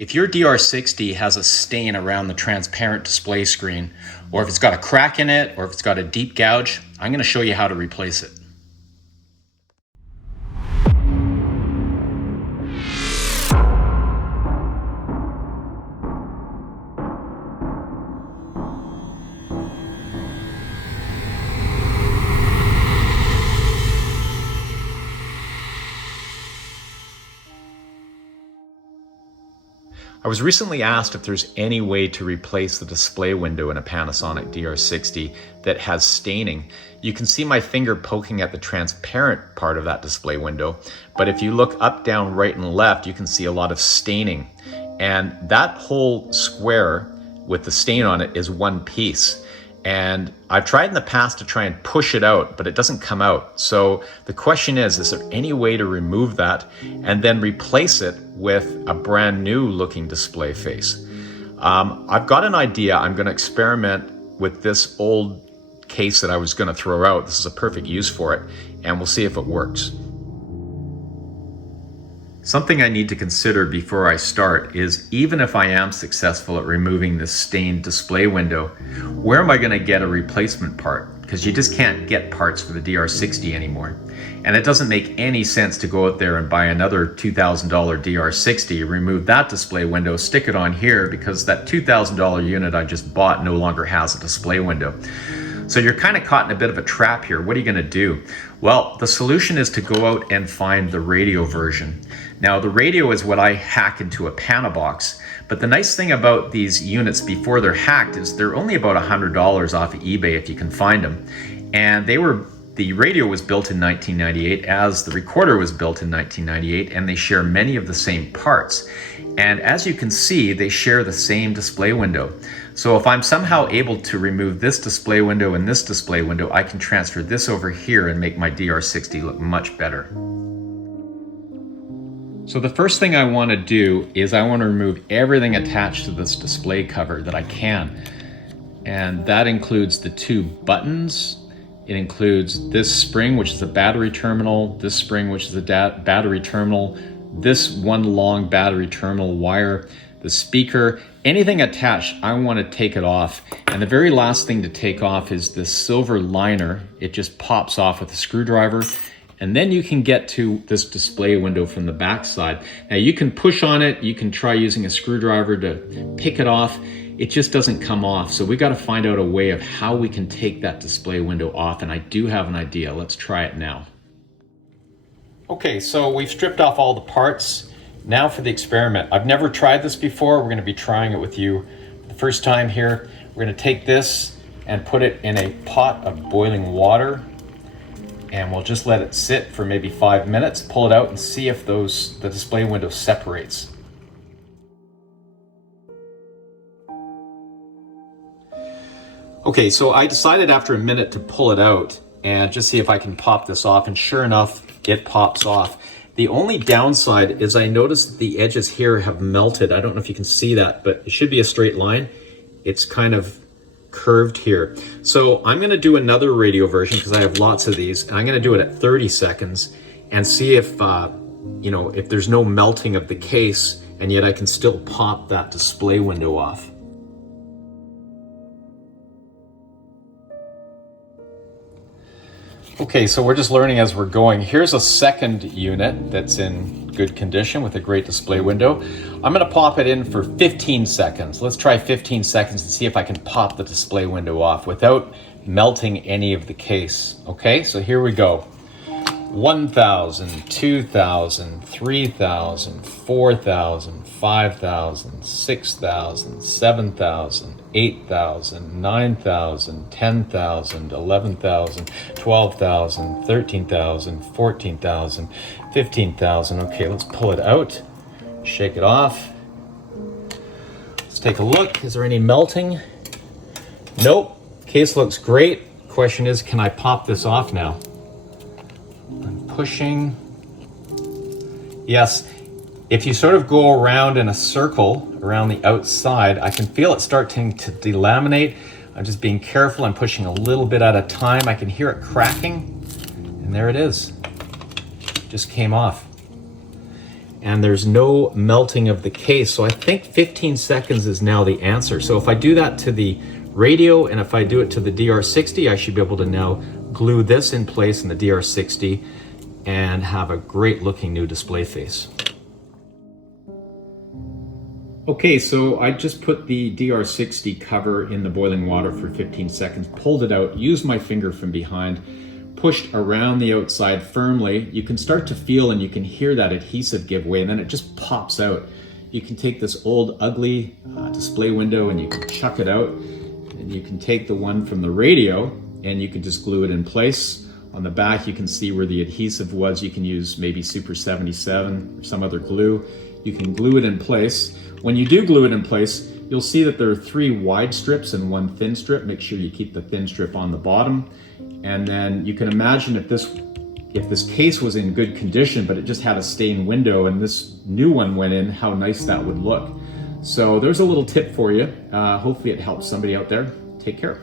If your DR60 has a stain around the transparent display screen, or if it's got a crack in it, or if it's got a deep gouge, I'm going to show you how to replace it. I was recently asked if there's any way to replace the display window in a Panasonic DR60 that has staining. You can see my finger poking at the transparent part of that display window, but if you look up, down, right, and left, you can see a lot of staining. And that whole square with the stain on it is one piece. And I've tried in the past to try and push it out, but it doesn't come out. So the question is there any way to remove that and then replace it with a brand new looking display face? I've got an idea. I'm going to experiment with this old case that I was going to throw out. This is a perfect use for it, and we'll see if it works. Something I need to consider before I start is, even if I am successful at removing this stained display window, where am I going to get a replacement part? Because you just can't get parts for the DR60 anymore. And it doesn't make any sense to go out there and buy another $2,000 DR60, remove that display window, stick it on here, because that $2,000 unit I just bought no longer has a display window. So you're kind of caught in a bit of a trap here. What are you going to do? Well, the solution is to go out and find the radio version. Now, the radio is what I hack into a Panabox, but the nice thing about these units before they're hacked is they're only about $100 off of eBay if you can find them. And the radio was built in 1998, as the recorder was built in 1998, and they share many of the same parts. And as you can see, they share the same display window. So if I'm somehow able to remove this display window and this display window, I can transfer this over here and make my DR60 look much better. So the first thing I want to do is I want to remove everything attached to this display cover that I can. And that includes the two buttons. It includes this spring, which is a battery terminal, this spring, which is a battery terminal, this one long battery terminal wire, the speaker, anything attached, I want to take it off. And the very last thing to take off is this silver liner. It just pops off with a screwdriver. And then you can get to this display window from the back side. Now you can push on it, you can try using a screwdriver to pick it off. It just doesn't come off. So we got to find out a way of how we can take that display window off. And I do have an idea. Let's try it now. Okay, so we've stripped off all the parts. Now for the experiment. I've never tried this before. We're going to be trying it with you for the first time here. We're going to take this and put it in a pot of boiling water. And we'll just let it sit for maybe 5 minutes, pull it out and see if the display window separates. Okay, so I decided after a minute to pull it out and just see if I can pop this off, and sure enough, it pops off. The only downside is I noticed that the edges here have melted. I don't know if you can see that, but it should be a straight line. It's kind of curved here. So I'm going to do another radio version because I have lots of these, and I'm going to do it at 30 seconds and see if if there's no melting of the case, and yet I can still pop that display window off. Okay, so we're just learning as we're going. Here's a second unit that's in good condition with a great display window. I'm going to pop it in for 15 seconds. Let's try 15 seconds and see if I can pop the display window off without melting any of the case. Okay, so here we go. 1,000, 2,000, 3,000, 4,000, 5,000, 6,000, 7,000, 8,000, 9,000, 10,000, 11,000, 12,000, 13,000, 14,000, 15,000. Okay, let's pull it out, shake it off. Let's take a look. Is there any melting? Nope. Case looks great. Question is, can I pop this off now? I'm pushing. Yes. If you sort of go around in a circle around the outside, I can feel it starting to delaminate. I'm just being careful. I'm pushing a little bit at a time. I can hear it cracking, and there it is. Just came off. and there's no melting of the case. So I think 15 seconds is now the answer. So if I do that to the radio and if I do it to the DR60, I should be able to now glue this in place in the DR60 and have a great looking new display face. Okay, so I just put the DR60 cover in the boiling water for 15 seconds, pulled it out, used my finger from behind, pushed around the outside firmly. You can start to feel and you can hear that adhesive give way, and then it just pops out. You can take this old ugly display window and you can chuck it out, and you can take the one from the radio and you can just glue it in place. On the back you can see where the adhesive was. You can use maybe Super 77 or some other glue. You can glue it in place. When you do glue it in place, you'll see that there are 3 wide strips and 1 thin strip. Make sure you keep the thin strip on the bottom. And then you can imagine if this case was in good condition, but it just had a stained window and this new one went in, how nice that would look. So there's a little tip for you. Hopefully it helps somebody out there. Take care.